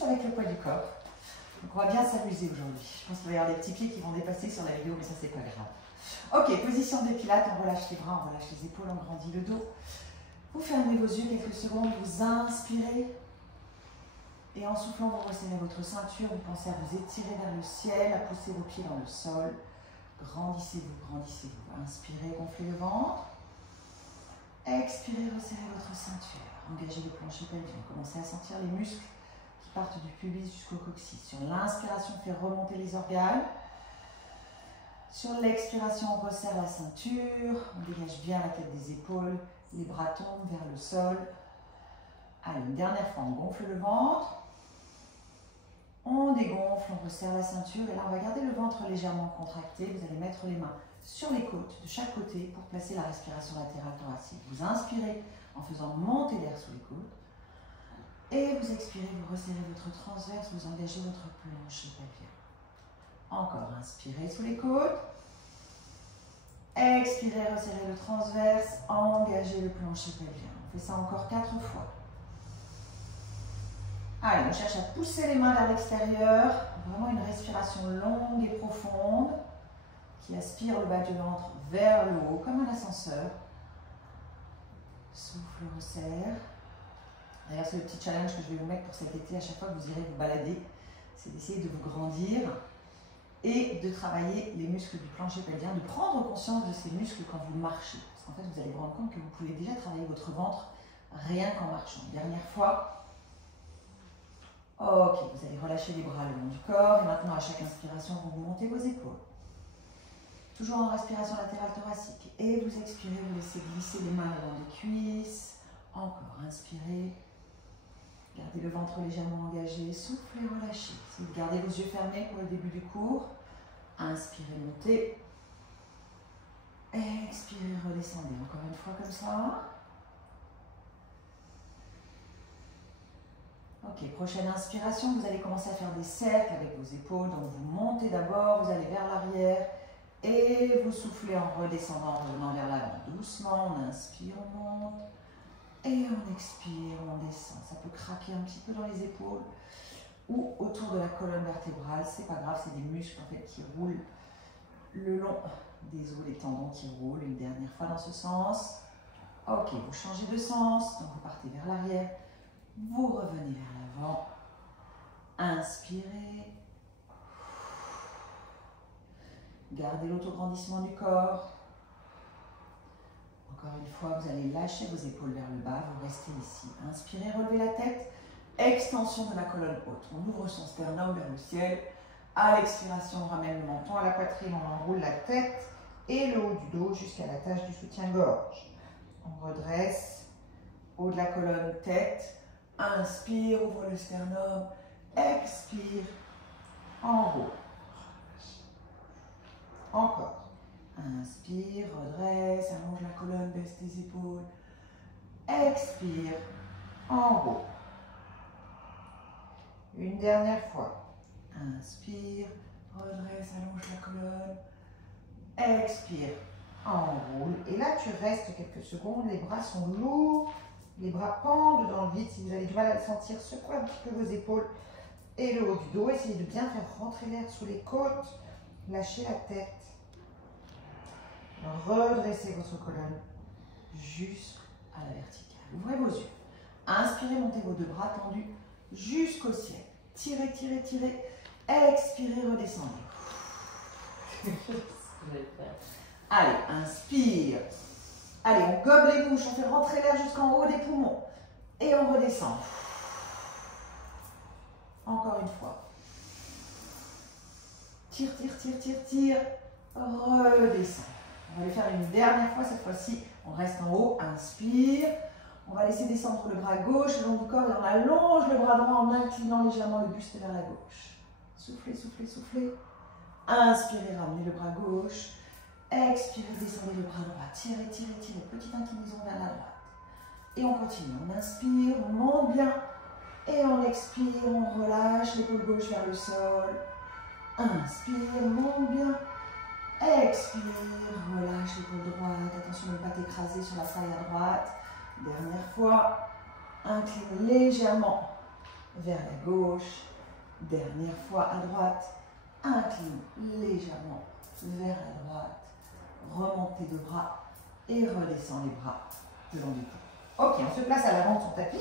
juste avec le poids du corps. Donc on va bien s'amuser aujourd'hui. Je pense qu'il va y avoir des petits pieds qui vont dépasser sur la vidéo, mais ça c'est pas grave. Ok, position des pilates, on relâche les bras, on relâche les épaules, on grandit le dos. Vous fermez vos yeux quelques secondes, vous inspirez. Et en soufflant, vous resserrez votre ceinture, vous pensez à vous étirer vers le ciel, à pousser vos pieds dans le sol. Grandissez-vous, grandissez-vous. Inspirez, gonflez le ventre. Expirez, resserrez votre ceinture. Engagez le plancher pelvien. Commencez à sentir les muscles qui partent du pubis jusqu'au coccyx. Sur l'inspiration, faites remonter les organes. Sur l'expiration, on resserre la ceinture. On dégage bien la tête des épaules. Les bras tombent vers le sol. Allez, une dernière fois, on gonfle le ventre. On dégonfle, on resserre la ceinture. Et là, on va garder le ventre légèrement contracté. Vous allez mettre les mains sur les côtes de chaque côté pour placer la respiration latérale thoracique. Vous inspirez en faisant monter l'air sous les côtes. Et vous expirez, vous resserrez votre transverse, vous engagez votre plancher pelvien. Encore, inspirez sous les côtes. Expirez, resserrez le transverse, engagez le plancher pelvien. On fait ça encore 4 fois. Allez, on cherche à pousser les mains vers l'extérieur. Vraiment une respiration longue et profonde qui aspire le bas du ventre vers le haut, comme un ascenseur. Souffle, resserre. D'ailleurs, c'est le petit challenge que je vais vous mettre pour cet été. À chaque fois que vous irez vous balader, c'est d'essayer de vous grandir et de travailler les muscles du plancher pelvien, de prendre conscience de ces muscles quand vous marchez. Parce qu'en fait, vous allez vous rendre compte que vous pouvez déjà travailler votre ventre rien qu'en marchant. Dernière fois. Ok, vous allez relâcher les bras le long du corps. Et maintenant, à chaque inspiration, vous montez vos épaules. Toujours en respiration latérale thoracique. Et vous expirez, vous laissez glisser les mains le long des cuisses. Encore, inspirez. Gardez le ventre légèrement engagé. Soufflez, relâchez. Si vous gardez vos yeux fermés pour le début du cours, inspirez, montez. Expirez, redescendez. Encore une fois comme ça. Ok, prochaine inspiration, vous allez commencer à faire des cercles avec vos épaules. Donc vous montez d'abord, vous allez vers l'arrière et vous soufflez en redescendant, en revenant vers l'avant. Doucement, on inspire, on monte et on expire, on descend. Ça peut craquer un petit peu dans les épaules ou autour de la colonne vertébrale. C'est pas grave, c'est des muscles en fait qui roulent le long des os, les tendons qui roulent. Une dernière fois dans ce sens. Ok, vous changez de sens, donc vous partez vers l'arrière. Vous revenez vers l'avant. Inspirez. Gardez l'autograndissement du corps. Encore une fois, vous allez lâcher vos épaules vers le bas. Vous restez ici. Inspirez, relevez la tête. Extension de la colonne haute. On ouvre son sternum vers le ciel. À l'expiration, on ramène le menton à la poitrine. On enroule la tête et le haut du dos jusqu'à la tâche du soutien-gorge. On redresse. Haut de la colonne, tête. Inspire, ouvre le sternum, expire, en haut. Encore. Inspire, redresse, allonge la colonne, baisse tes épaules. Expire, en haut. Une dernière fois. Inspire, redresse, allonge la colonne. Expire, enroule. Et là, tu restes quelques secondes, les bras sont lourds. Les bras pendent dans le vide. Si vous avez du mal à le sentir, secouez un petit peu vos épaules et le haut du dos. Essayez de bien faire rentrer l'air sous les côtes. Lâchez la tête. Redressez votre colonne jusqu'à la verticale. Ouvrez vos yeux. Inspirez, montez vos deux bras tendus jusqu'au ciel. Tirez, tirez, tirez. Expirez, redescendez. Allez, inspire. Allez, on gobe les bouches, on fait rentrer l'air jusqu'en haut des poumons. Et on redescend. Encore une fois. Tire, tire, tire, tire, tire. Redescend. On va le faire une dernière fois, cette fois-ci. On reste en haut, inspire. On va laisser descendre le bras gauche le long du corps et on allonge le bras droit en inclinant légèrement le buste vers la gauche. Soufflez, soufflez, soufflez. Inspirez, ramenez le bras gauche. Expirez, descendez le bras droit. Tirez, tirez, tirez. Petite inclinaison vers la droite. Et on continue. On inspire, on monte bien. Et on expire, on relâche l'épaule gauche vers le sol. Inspire, monte bien. Expire, relâche l'épaule droite. Attention de ne pas t'écraser sur la faille à droite. Dernière fois. Incline légèrement vers la gauche. Dernière fois à droite. Incline légèrement vers la droite. Remontez de bras et redescend les bras le long du corps. Ok, on se place à l'avant de son tapis.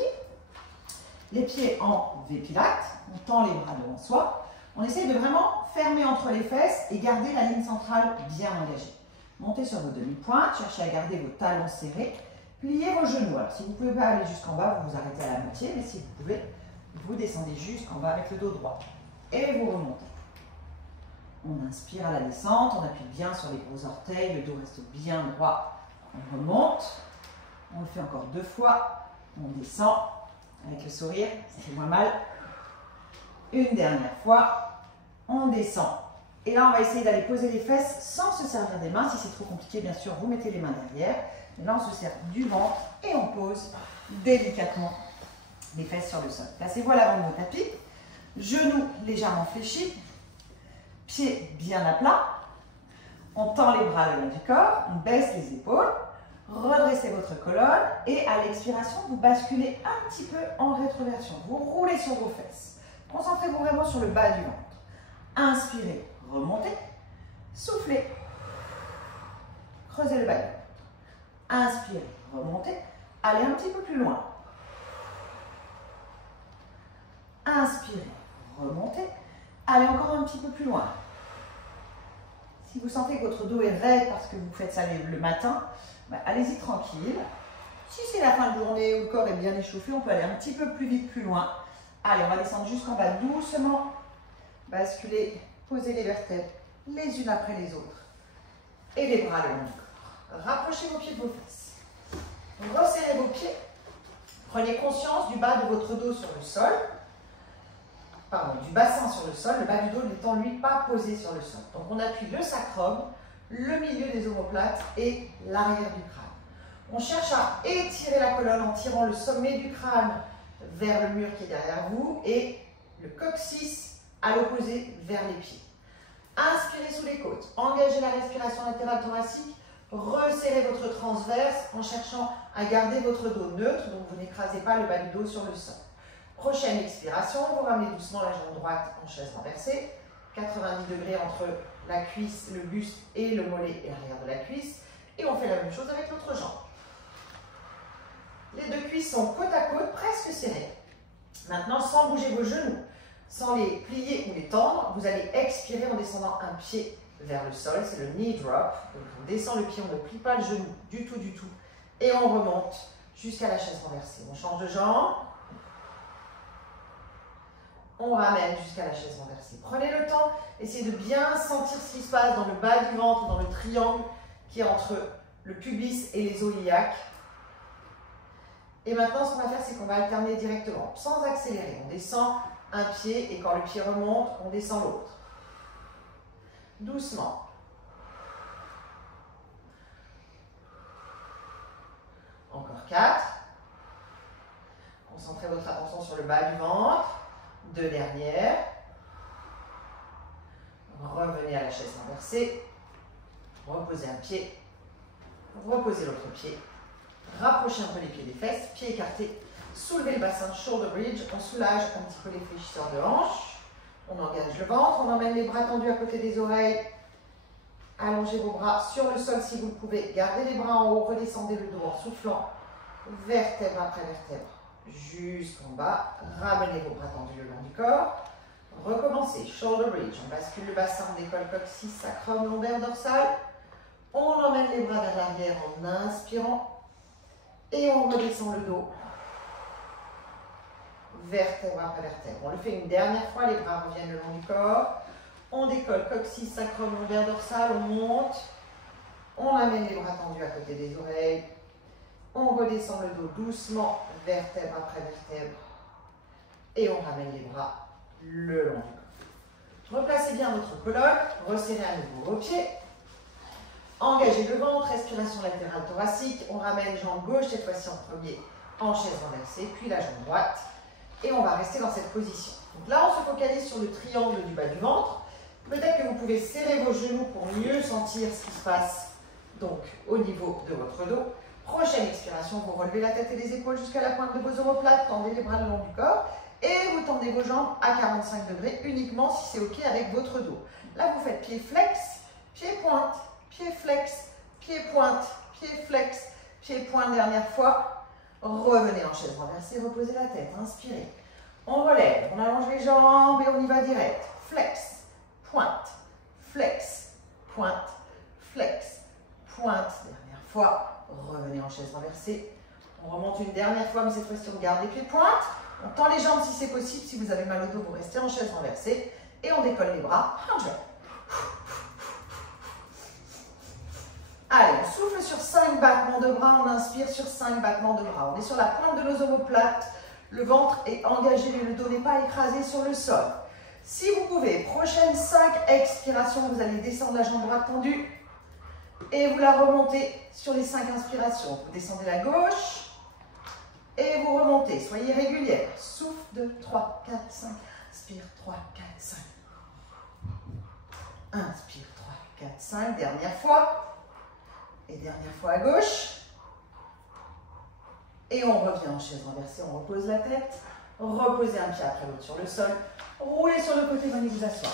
Les pieds en V-Pilates. On tend les bras devant soi. On essaye de vraiment fermer entre les fesses et garder la ligne centrale bien engagée. Montez sur vos demi-pointes, cherchez à garder vos talons serrés. Pliez vos genoux. Alors, si vous ne pouvez pas aller jusqu'en bas, vous vous arrêtez à la moitié. Mais si vous pouvez, vous descendez jusqu'en bas avec le dos droit. Et vous remontez. On inspire à la descente, on appuie bien sur les gros orteils, le dos reste bien droit. On remonte. On le fait encore 2 fois. On descend avec le sourire, ça fait moins mal. Une dernière fois. On descend. Et là, on va essayer d'aller poser les fesses sans se servir des mains. Si c'est trop compliqué, bien sûr, vous mettez les mains derrière. Et là, on se sert du ventre et on pose délicatement les fesses sur le sol. Placez-vous à l'avant de vos tapis. Genoux légèrement fléchis. Pieds bien à plat. On tend les bras le long du corps. On baisse les épaules. Redressez votre colonne. Et à l'expiration, vous basculez un petit peu en rétroversion. Vous roulez sur vos fesses. Concentrez-vous vraiment sur le bas du ventre. Inspirez, remontez. Soufflez. Creusez le bas du ventre. Inspirez, remontez. Allez un petit peu plus loin. Inspirez, remontez. Allez encore un petit peu plus loin. Si vous sentez que votre dos est raide parce que vous faites ça le matin, allez-y tranquille. Si c'est la fin de journée où le corps est bien échauffé, on peut aller un petit peu plus vite, plus loin. Allez, on va descendre jusqu'en bas doucement. Basculez, posez les vertèbres les unes après les autres. Et les bras le long du corps. Rapprochez vos pieds de vos fesses. Resserrez vos pieds. Prenez conscience du bas de votre dos sur le sol. Pardon, du bassin sur le sol. Le bas du dos n'étant lui pas posé sur le sol. Donc on appuie le sacrum, le milieu des omoplates et l'arrière du crâne. On cherche à étirer la colonne en tirant le sommet du crâne vers le mur qui est derrière vous et le coccyx à l'opposé vers les pieds. Inspirez sous les côtes, engagez la respiration latérale thoracique, resserrez votre transverse en cherchant à garder votre dos neutre, donc vous n'écrasez pas le bas du dos sur le sol. Prochaine expiration, vous ramenez doucement la jambe droite en chaise renversée, 90 degrés entre la cuisse, le buste et le mollet et l'arrière de la cuisse, et on fait la même chose avec l'autre jambe. Les deux cuisses sont côte à côte, presque serrées. Maintenant, sans bouger vos genoux, sans les plier ou les tendre, vous allez expirer en descendant un pied vers le sol, c'est le knee drop. Donc on descend le pied, on ne plie pas le genou du tout, et on remonte jusqu'à la chaise renversée. On change de jambe, on ramène jusqu'à la chaise renversée. Prenez le temps, essayez de bien sentir ce qui se passe dans le bas du ventre, dans le triangle qui est entre le pubis et les os iliaques. Et maintenant, ce qu'on va faire, c'est qu'on va alterner directement, sans accélérer. On descend un pied et quand le pied remonte, on descend l'autre. Doucement. Encore 4. Concentrez votre attention sur le bas du ventre. 2 dernières. Revenez à la chaise renversée. Reposez un pied. Reposez l'autre pied. Rapprochez un peu les pieds des fesses. Pieds écartés. Soulevez le bassin, shoulder bridge. On soulage un petit peu les fléchisseurs de hanches. On engage le ventre. On emmène les bras tendus à côté des oreilles. Allongez vos bras sur le sol si vous le pouvez. Gardez les bras en haut. Redescendez le dos en soufflant. Vertèbre après vertèbre. Jusqu'en bas. Ramenez vos bras tendus le long du corps. Recommencez. Shoulder bridge. On bascule le bassin. On décolle coccyx, sacrum, lombaire, dorsale. On emmène les bras vers l'arrière en inspirant. Et on redescend le dos. Vertèbre après vertèbre. On le fait une dernière fois. Les bras reviennent le long du corps. On décolle coccyx, sacrum, lombaire, dorsale. On monte. On amène les bras tendus à côté des oreilles. On redescend le dos doucement, vertèbre après vertèbre. Et on ramène les bras le long du corps. Replacez bien votre colonne. Resserrez à nouveau vos pieds. Engagez le ventre, respiration latérale thoracique. On ramène jambe gauche, cette fois-ci en premier, en chaise renversée, puis la jambe droite. Et on va rester dans cette position. Donc là, on se focalise sur le triangle du bas du ventre. Peut-être que vous pouvez serrer vos genoux pour mieux sentir ce qui se passe donc au niveau de votre dos. Prochaine expiration, vous relevez la tête et les épaules jusqu'à la pointe de vos omoplates, tendez les bras le long du corps Et vous tendez vos jambes à 45 degrés uniquement si c'est OK avec votre dos. Là, vous faites pied flex, pied pointe, pied flex, pied pointe, pied flex, pied pointe. Dernière fois. Revenez en chaise renversée, reposez la tête, inspirez. On relève, on allonge les jambes et on y va direct. Flex, pointe, flex, pointe, flex, pointe. Dernière fois, revenez en chaise renversée. On remonte une dernière fois, mais cette fois-ci, on garde les pieds pointe. On tend les jambes si c'est possible. Si vous avez mal au dos, vous restez en chaise renversée. Et on décolle les bras. Allez, on souffle sur 5 battements de bras. On inspire sur 5 battements de bras. On est sur la pointe de nos omoplates. Le ventre est engagé, mais le dos n'est pas écrasé sur le sol. Si vous pouvez, prochaine 5 expirations, vous allez descendre la jambe droite tendue. Et vous la remontez sur les 5 inspirations. Vous descendez la gauche. Et vous remontez, soyez régulière. Souffle 2, 3, 4, 5. Inspire 3, 4, 5. Inspire 3, 4, 5. Dernière fois. Et dernière fois à gauche. Et on revient en chaise renversée, on repose la tête. Reposez un pied après l'autre sur le sol. Roulez sur le côté, venez vous asseoir.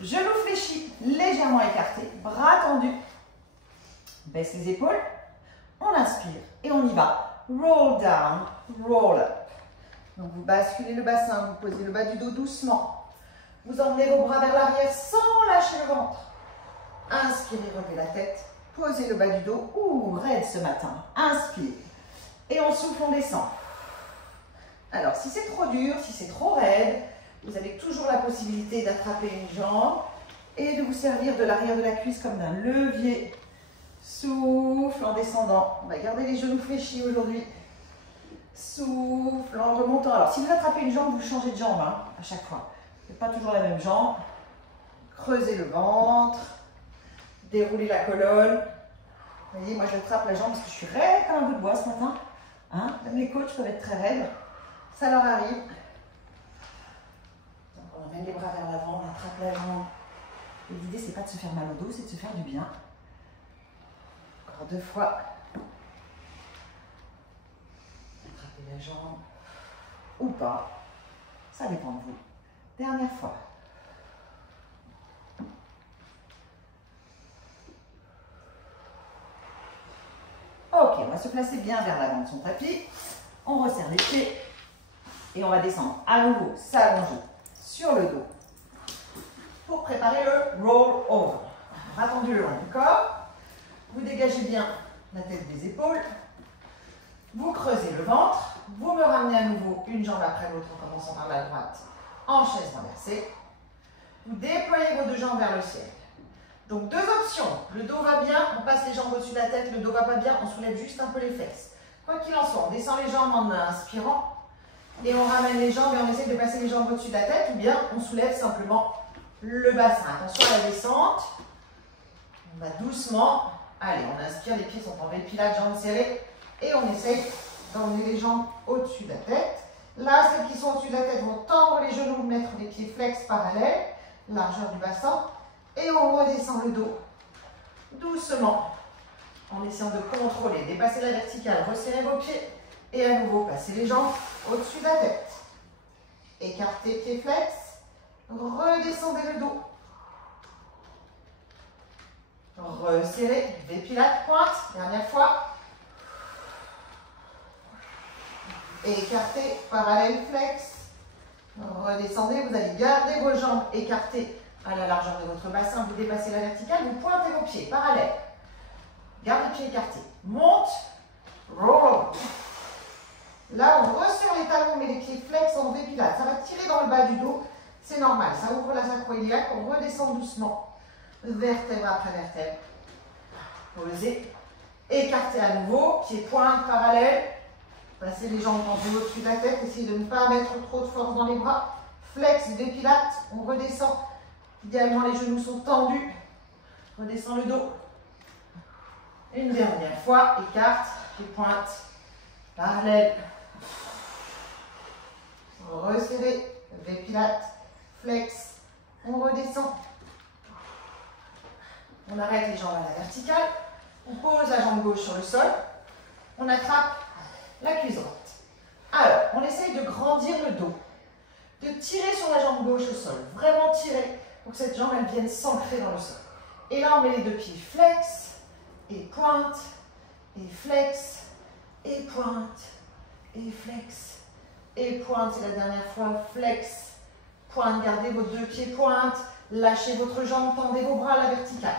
Genoux fléchis, légèrement écartés, bras tendus. Baisse les épaules. On inspire et on y va. Roll down, roll up. Donc vous basculez le bassin, vous posez le bas du dos doucement. Vous emmenez vos bras vers l'arrière sans lâcher le ventre. Inspirez, relevez la tête. Posez le bas du dos. Ouh, raide ce matin. Inspire. Et on souffle, on descend. Alors, si c'est trop dur, si c'est trop raide, vous avez toujours la possibilité d'attraper une jambe et de vous servir de l'arrière de la cuisse comme d'un levier. Souffle en descendant. On va garder les genoux fléchis aujourd'hui. Souffle en remontant. Alors, si vous attrapez une jambe, vous changez de jambe à chaque fois. Ce n'est pas toujours la même jambe. Creusez le ventre. Déroulez la colonne. Vous voyez, moi, je attrape la jambe parce que je suis raide comme un bout de bois ce matin. Hein? Même les coachs peuvent être très raides. Ça leur arrive. Donc, on amène les bras vers l'avant, on attrape la jambe. Et l'idée, c'est pas de se faire mal au dos, c'est de se faire du bien. Encore 2 fois. Attrapez la jambe. Ou pas. Ça dépend de vous. Dernière fois. Ok, on va se placer bien vers l'avant de son tapis. On resserre les pieds. Et on va descendre à nouveau, s'allonger sur le dos. Pour préparer le roll over. Bras tendus le long du corps. Vous dégagez bien la tête des épaules. Vous creusez le ventre. Vous me ramenez à nouveau une jambe après l'autre en commençant par la droite en chaise renversée. Vous déployez vos 2 jambes vers le ciel. Donc 2 options. Le dos va bien, on passe les jambes au-dessus de la tête. Le dos va pas bien, on soulève juste un peu les fesses. Quoi qu'il en soit, on descend les jambes en inspirant. Et on ramène les jambes et on essaie de passer les jambes au-dessus de la tête. Ou bien on soulève simplement le bassin. Attention à la descente. On va doucement. Allez, on inspire, les pieds sont en pilates, jambes serrées. Et on essaye d'emmener les jambes au-dessus de la tête. Là, celles qui sont au-dessus de la tête vont tendre les genoux, mettre les pieds flex parallèles, largeur du bassin. Et on redescend le dos doucement en essayant de contrôler, dépasser la verticale, resserrer vos pieds et à nouveau passer les jambes au-dessus de la tête. Écartez pieds flex, redescendez le dos. Resserrez, pilates, pointe, dernière fois. Écartez, parallèle flex. Redescendez, vous allez garder vos jambes écartées à la largeur de votre bassin. Vous dépassez la verticale, vous pointez vos pieds, parallèle. Gardez les pieds écartés. Monte, roll. Là, on resserre les talons, mais les pieds flex en V-pilates. Ça va tirer dans le bas du dos. C'est normal, ça ouvre la sacro-iliaque. On redescend doucement. Vertèbre après vertèbre. Posez. Écartez à nouveau. Pieds pointe parallèle. Passez les jambes au-dessus de la tête. Essayez de ne pas mettre trop de force dans les bras. Flex, V-pilates. On redescend. Idéalement, les genoux sont tendus. Redescend le dos. Une dernière fois. Écarte. Pieds pointe. Parallèle. Resserrez. V-pilates. Flex. On redescend. On arrête les jambes à la verticale. On pose la jambe gauche sur le sol. On attrape la cuisse droite. Alors, on essaye de grandir le dos, de tirer sur la jambe gauche au sol, vraiment tirer pour que cette jambe elle vienne s'ancrer dans le sol. Et là, on met les deux pieds flex et pointe, et flex, et pointe, et flex, et pointe. C'est la dernière fois, flex, pointe, gardez vos deux pieds pointe, lâchez votre jambe, tendez vos bras à la verticale.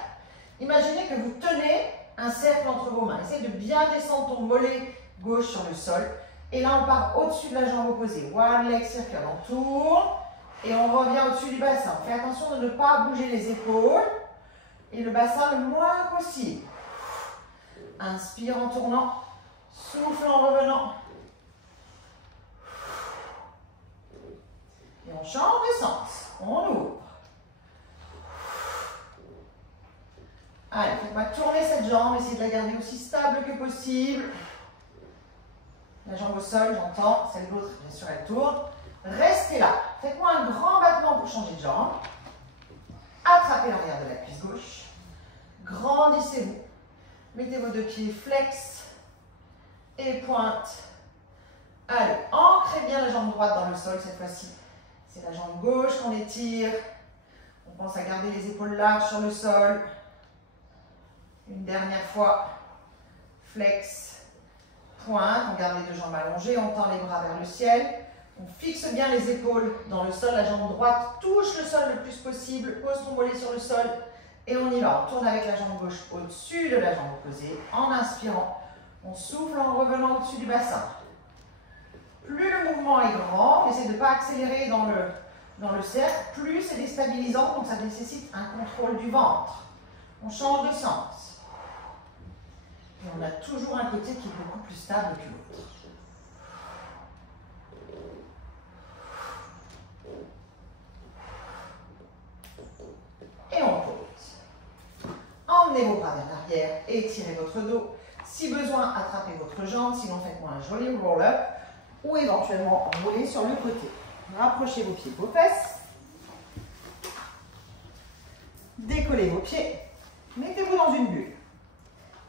Imaginez que vous tenez un cercle entre vos mains. Essayez de bien descendre ton mollet gauche sur le sol. Et là, on part au-dessus de la jambe opposée. One leg circle, on tourne. Et on revient au-dessus du bassin. Faites attention de ne pas bouger les épaules. Et le bassin le moins possible. Inspire en tournant. Souffle en revenant. Et on change de sens. On ouvre. Allez, faites-moi tourner cette jambe. Essayez de la garder aussi stable que possible. La jambe au sol, j'entends. Celle de l'autre, bien sûr, elle tourne. Restez là. Faites-moi un grand battement pour changer de jambe. Attrapez l'arrière de la cuisse gauche. Grandissez-vous. Mettez vos deux pieds flex et pointe. Allez, ancrez bien la jambe droite dans le sol cette fois-ci. C'est la jambe gauche qu'on étire. On pense à garder les épaules larges sur le sol. Une dernière fois. Flex, pointe. On garde les deux jambes allongées. On tend les bras vers le ciel. On fixe bien les épaules dans le sol. La jambe droite touche le sol le plus possible. Pose ton mollet sur le sol. Et on y va. On tourne avec la jambe gauche au-dessus de la jambe opposée. En inspirant. On souffle en revenant au-dessus du bassin. Plus le mouvement est grand, essayez de ne pas accélérer dans le cercle, plus c'est déstabilisant, donc ça nécessite un contrôle du ventre. On change de sens. Et on a toujours un côté qui est beaucoup plus stable que l'autre. Et on pose. Emmenez vos bras vers l'arrière, étirez votre dos. Si besoin, attrapez votre jambe, sinon faites-moi un joli roll-up ou éventuellement enroulez sur le côté. Rapprochez vos pieds de vos fesses. Décollez vos pieds. Mettez-vous dans une bulle.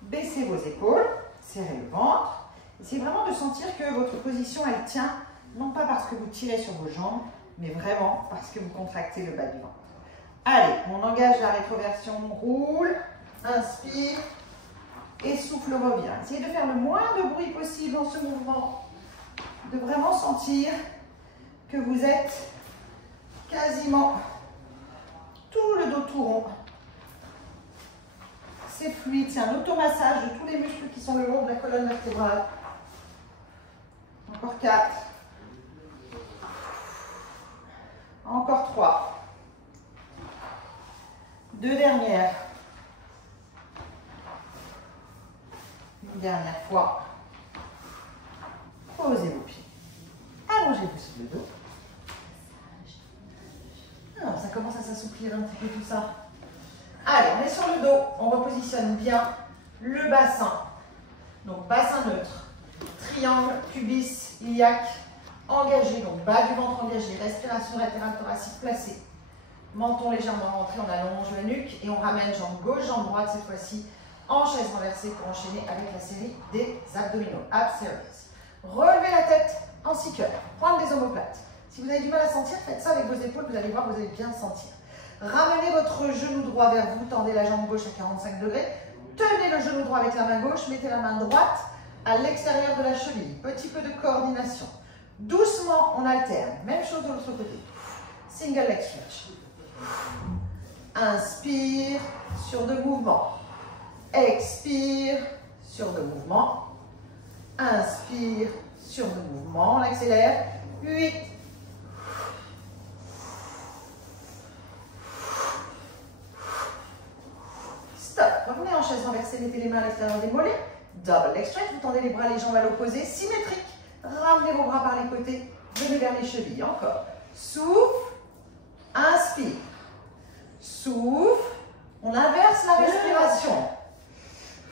Baissez vos épaules, serrez le ventre. Essayez vraiment de sentir que votre position, elle tient, non pas parce que vous tirez sur vos jambes, mais vraiment parce que vous contractez le bas du ventre. Allez, on engage la rétroversion, on roule, inspire et souffle revient. Essayez de faire le moins de bruit possible dans ce mouvement, de vraiment sentir que vous êtes quasiment tout le dos tout rond. C'est fluide, c'est un automassage de tous les muscles qui sont le long de la colonne vertébrale. Encore 4. Encore 3. 2 dernières. Une dernière fois. Posez vos pieds. Allongez-vous sur le dos. Alors, ça commence à s'assouplir un petit peu tout ça. Allez, on est sur le dos. On repositionne bien le bassin. Donc, bassin neutre. Triangle, pubis, iliaque engagé. Donc, bas du ventre engagé. Respiration latérale thoracique placée. Menton légèrement rentré. On allonge la nuque et on ramène jambe gauche, jambe droite cette fois-ci en chaise renversée pour enchaîner avec la série des abdominaux. Ab series. Relevez la tête en 6 cœurs. Pointe des omoplates. Si vous avez du mal à sentir, faites ça avec vos épaules. Vous allez voir, vous allez bien sentir. Ramenez votre genou droit vers vous. Tendez la jambe gauche à 45 degrés. Tenez le genou droit avec la main gauche. Mettez la main droite à l'extérieur de la cheville. Petit peu de coordination. Doucement, on alterne. Même chose de l'autre côté. Single leg stretch. Inspire sur 2 mouvements. Expire sur 2 mouvements. Inspire sur 2 mouvements. On accélère. 8. Stop. Revenez en chaise renversée. Mettez les mains à l'extérieur des mollets. Double leg stretch. Vous tendez les bras, les jambes à l'opposé. Symétrique. Ramenez vos bras par les côtés. Venez vers les chevilles. Encore. Souffle. Inspire. Souffle. On inverse la respiration.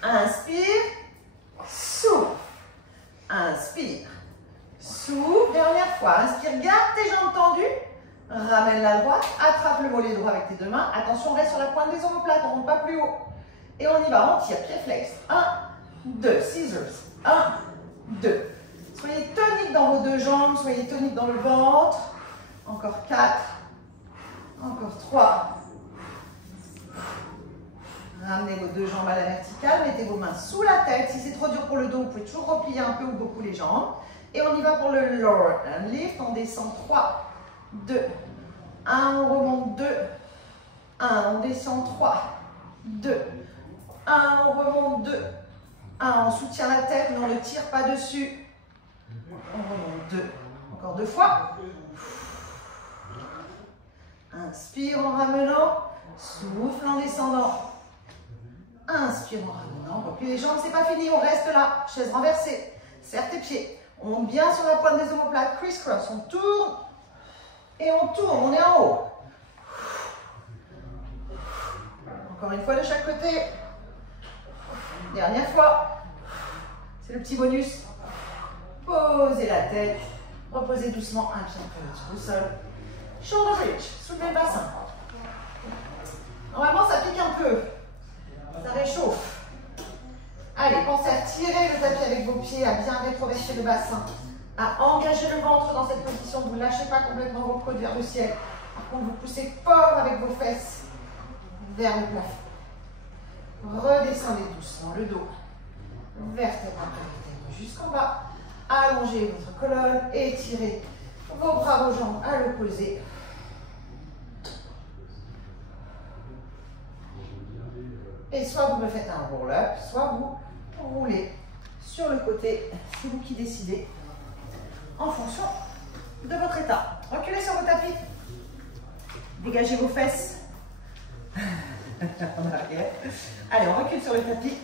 Inspire. Souffle. Inspire. Souffle. Dernière fois. Inspire. Garde tes jambes tendues. Ramène la droite. Attrape le mollet droit avec tes 2 mains. Attention, on reste sur la pointe des omoplates. On ne monte pas plus haut. Et on y va. On tire. Pied flex. 1, 2. Scissors. 1, 2. Soyez tonique dans vos deux jambes, soyez tonique dans le ventre. Encore 4. Encore 3. Ramenez vos deux jambes à la verticale, mettez vos mains sous la tête. Si c'est trop dur pour le dos, vous pouvez toujours replier un peu ou beaucoup les jambes. Et on y va pour le lower and lift. On descend 3, 2, 1. On remonte 2, 1. On descend 3, 2, 1. On remonte 2, 1. On soutient la tête, mais on ne tire pas dessus. On remonte 2. Encore 2 fois. Inspire en ramenant. Souffle en descendant. Inspire en ramenant. Replie les jambes, c'est pas fini. On reste là. Chaise renversée. Serre tes pieds. On monte bien sur la pointe des omoplates. Criss-cross. On tourne. Et on tourne. On est en haut. Encore une fois de chaque côté. Dernière fois. C'est le petit bonus. Posez la tête. Reposez doucement un pied sur le sol. Shoulder bridge. Soulevez le bassin. Normalement, ça pique un peu. Ça réchauffe. Allez, pensez à tirer le tapis avec vos pieds, à bien rétroverser le bassin, à engager le ventre dans cette position. Vous ne lâchez pas complètement vos côtes vers le ciel. Par contre, vous poussez fort avec vos fesses vers le plafond. Redescendez doucement le dos. Vertèbre après vertèbre jusqu'en bas. Allongez votre colonne, étirez vos bras, vos jambes à l'opposé. Et soit vous me faites un roll-up, soit vous roulez sur le côté. C'est vous qui décidez en fonction de votre état. Reculez sur vos tapis. Dégagez vos fesses. En arrière. Allez, on recule sur le tapis.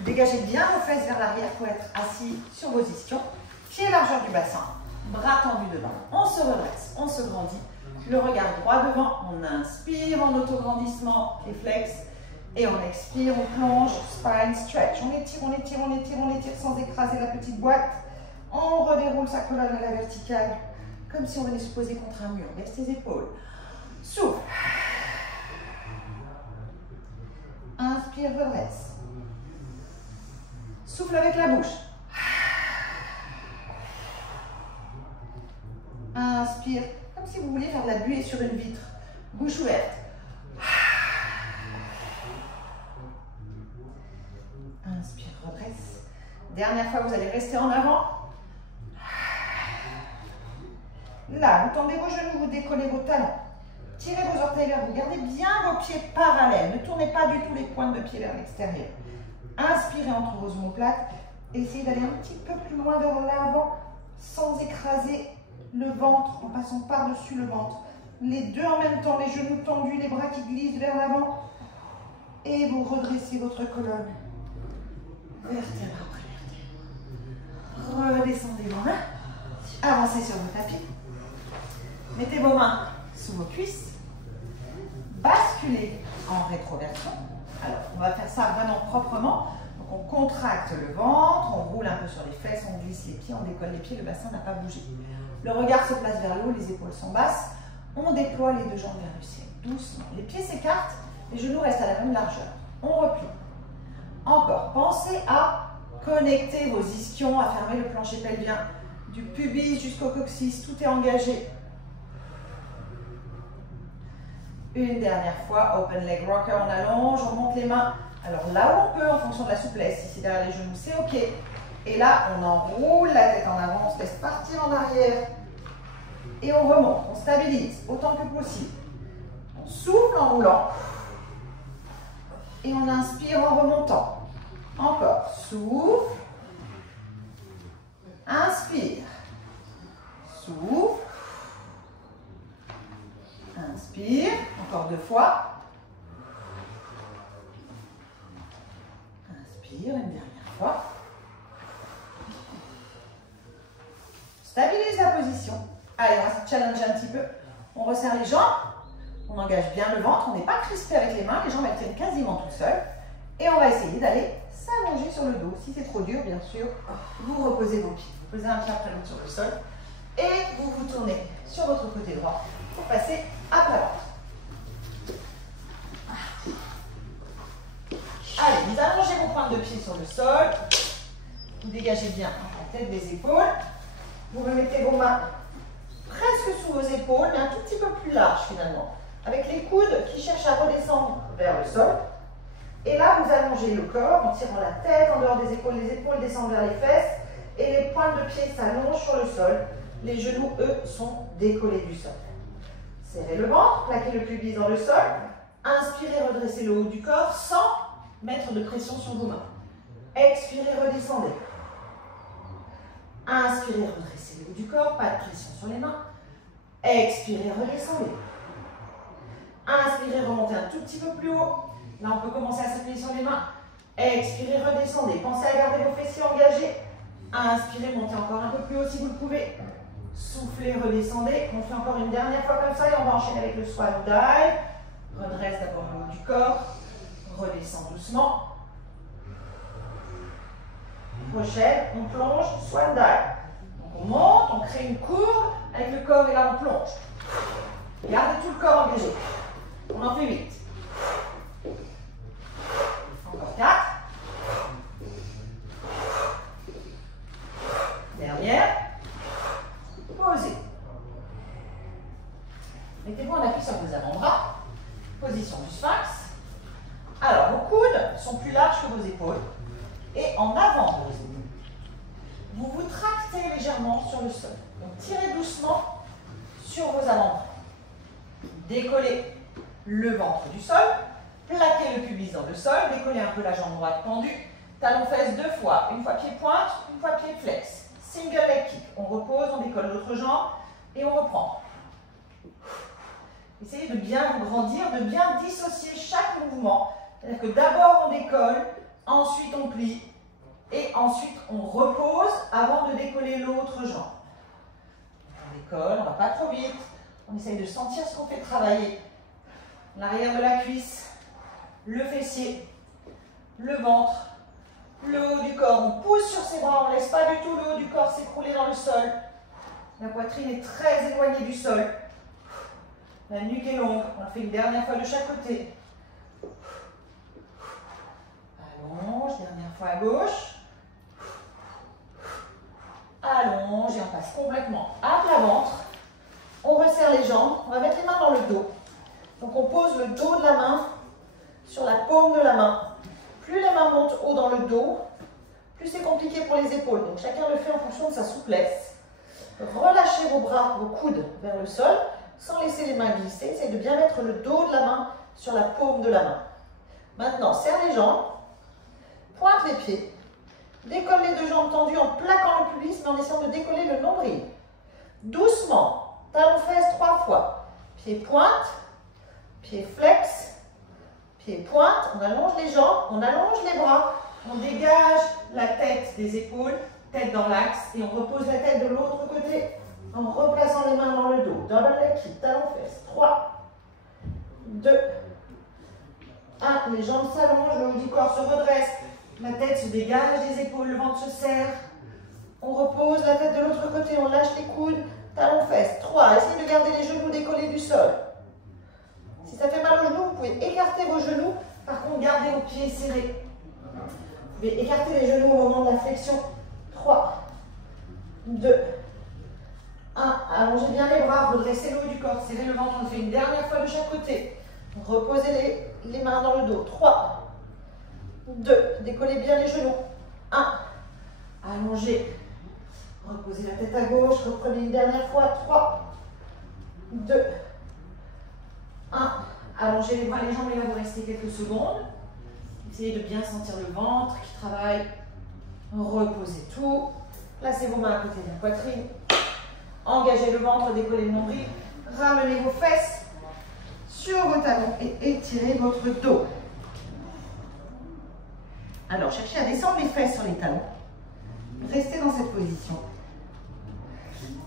Dégagez bien vos fesses vers l'arrière pour être assis sur vos ischions. Pieds largeur du bassin. Bras tendus devant. On se redresse, on se grandit. Le regard droit devant. On inspire en autograndissement et flex. Et on expire, on plonge, spine stretch. On étire, on étire, on étire, on étire sans écraser la petite boîte. On redéroule sa colonne à la verticale, comme si on venait se poser contre un mur. Baisse tes épaules. Souffle. Inspire, redresse. Souffle avec la bouche. Inspire, comme si vous vouliez faire de la buée sur une vitre. Bouche ouverte. Inspire, redresse. Dernière fois, vous allez rester en avant. Là, vous tendez vos genoux, vous décollez vos talons. Tirez vos orteils vers vous. Gardez bien vos pieds parallèles. Ne tournez pas du tout les pointes de pied vers l'extérieur. Inspirez entre vos omoplates. Essayez d'aller un petit peu plus loin vers l'avant sans écraser le ventre en passant par-dessus le ventre. Les deux en même temps, les genoux tendus, les bras qui glissent vers l'avant. Et vous redressez votre colonne. Vertèbre après vertèbre. Redescendez vos mains. Avancez sur vos tapis. Mettez vos mains sous vos cuisses. Basculez en rétroversion. Alors, on va faire ça vraiment proprement. Donc, on contracte le ventre, on roule un peu sur les fesses, on glisse les pieds, on décolle les pieds, le bassin n'a pas bougé. Le regard se place vers le haut, les épaules sont basses. On déploie les deux jambes vers le ciel, doucement. Les pieds s'écartent, les genoux restent à la même largeur. On replie. Encore, pensez à connecter vos ischions, à fermer le plancher pelvien du pubis jusqu'au coccyx. Tout est engagé. Une dernière fois, open leg rocker, on allonge, on monte les mains. Alors là où on peut, en fonction de la souplesse, ici derrière les genoux, c'est ok. Et là, on enroule la tête en avant, on se laisse partir en arrière. Et on remonte, on stabilise autant que possible. On souffle en roulant. Et on inspire en remontant. Encore, souffle. Inspire. Souffle. Inspire. Encore 2 fois. Inspire une dernière fois. Stabilise la position. Allez, on va se challenger un petit peu. On resserre les jambes. On engage bien le ventre. On n'est pas crispé avec les mains. Les jambes elles tiennent quasiment toutes seules. Et on va essayer d'aller s'allonger sur le dos. Si c'est trop dur, bien sûr, vous reposez vos pieds. Vous posez un pied après l'autre sur le sol. Et vous vous tournez sur votre côté droit pour passer à plat ventre. Allez, vous allongez vos pointes de pied sur le sol. Vous dégagez bien tête des épaules. Vous me mettez vos mains presque sous vos épaules, mais un tout petit peu plus large finalement. Avec les coudes qui cherchent à redescendre vers le sol. Et là, vous allongez le corps en tirant la tête en dehors des épaules. Les épaules descendent vers les fesses. Et les pointes de pied s'allongent sur le sol. Les genoux, eux, sont décollés du sol. Serrez le ventre, plaquez le pubis dans le sol. Inspirez, redressez le haut du corps sans mettre de pression sur vos mains. Expirez, redescendez. Inspirez, redressez le haut du corps, pas de pression sur les mains. Expirez, redescendez. Inspirez, remontez un tout petit peu plus haut. Là, on peut commencer à s'appuyer sur les mains. Expirez, redescendez. Pensez à garder vos fessiers engagés. Inspirez, montez encore un peu plus haut si vous le pouvez. Soufflez, redescendez. On fait encore une dernière fois comme ça et on va enchaîner avec le swan dive. Redresse d'abord le haut du corps. Redescend doucement. Prochaine, on plonge, swan dive. Donc on monte, on crée une courbe avec le corps et là on plonge. Gardez tout le corps engagé. On en fait 8. Encore 4. Dernière. Posez. Mettez-vous en appui sur vos avant-bras. Position du sphinx. Alors, vos coudes sont plus larges que vos épaules. Et en avant de vos épaules. Vous vous tractez légèrement sur le sol. Donc, tirez doucement sur vos avant-bras. Décollez le ventre du sol. Plaquez le pubis dans le sol. Décollez un peu la jambe droite tendue. Talon-fesse 2 fois. Une fois pied-pointe, une fois pied-flex. Single leg kick. On repose, on décolle l'autre jambe et on reprend. Essayez de bien vous grandir, de bien dissocier chaque mouvement. C'est-à-dire que d'abord on décolle, ensuite on plie et ensuite on repose avant de décoller l'autre jambe. On décolle, on ne va pas trop vite. On essaye de sentir ce qu'on fait travailler. L'arrière de la cuisse, le fessier, le ventre, le haut du corps. On pousse sur ses bras, on ne laisse pas du tout le haut du corps s'écrouler dans le sol. La poitrine est très éloignée du sol. La nuque est longue. On le fait une dernière fois de chaque côté. Allonge, dernière fois à gauche. Allonge et on passe complètement à plat ventre. On resserre les jambes. On va mettre les mains dans le dos. Donc on pose le dos de la main sur la paume de la main. Plus les mains montent haut dans le dos, plus c'est compliqué pour les épaules. Donc chacun le fait en fonction de sa souplesse. Relâchez vos bras, vos coudes vers le sol, sans laisser les mains glisser. Essayez de bien mettre le dos de la main sur la paume de la main. Maintenant, serre les jambes, pointe les pieds, décolle les deux jambes tendues en plaquant le pubis, mais en essayant de décoller le nombril. Doucement, talon-fesse 3 fois. Pied pointe, pied flex, pied pointe, on allonge les jambes, on allonge les bras, on dégage la tête des épaules, tête dans l'axe, et on repose la tête de l'autre côté en replaçant les mains dans le dos. Double leg kick, talon-fesse. 3, 2, 1. Les jambes s'allongent, le haut du corps se redresse, la tête se dégage des épaules, le ventre se serre. On repose la tête de l'autre côté, on lâche les coudes, talon-fesse. 3. Essayez de garder les genoux décollés du sol. Si ça fait mal aux genoux, vous pouvez écarter vos genoux. Par contre, gardez vos pieds serrés. Vous pouvez écarter les genoux au moment de la flexion. 3, 2, 1. Allongez bien les bras, redressez le haut du corps, serrez le ventre. On le fait une dernière fois de chaque côté. Reposez les mains dans le dos. 3, 2. Décollez bien les genoux. 1. Allongez. Reposez la tête à gauche. Reprenez une dernière fois. 3, 2, 1. Allongez les bras, les jambes, et là vous restez quelques secondes. Essayez de bien sentir le ventre qui travaille. Reposez tout. Placez vos mains à côté de la poitrine. Engagez le ventre, décollez le nombril. Ramenez vos fesses sur vos talons et étirez votre dos. Alors, cherchez à descendre les fesses sur les talons. Restez dans cette position.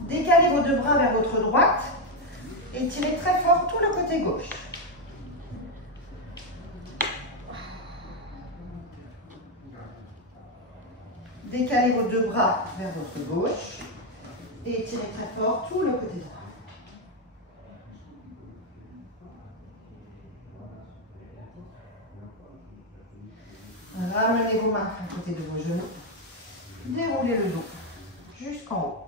Décalez vos deux bras vers votre droite. Et tirez très fort tout le côté gauche. Décalez vos deux bras vers votre gauche et étirez très fort tout le côté droit. Ramenez vos mains à côté de vos genoux. Déroulez le dos. jusqu'en haut.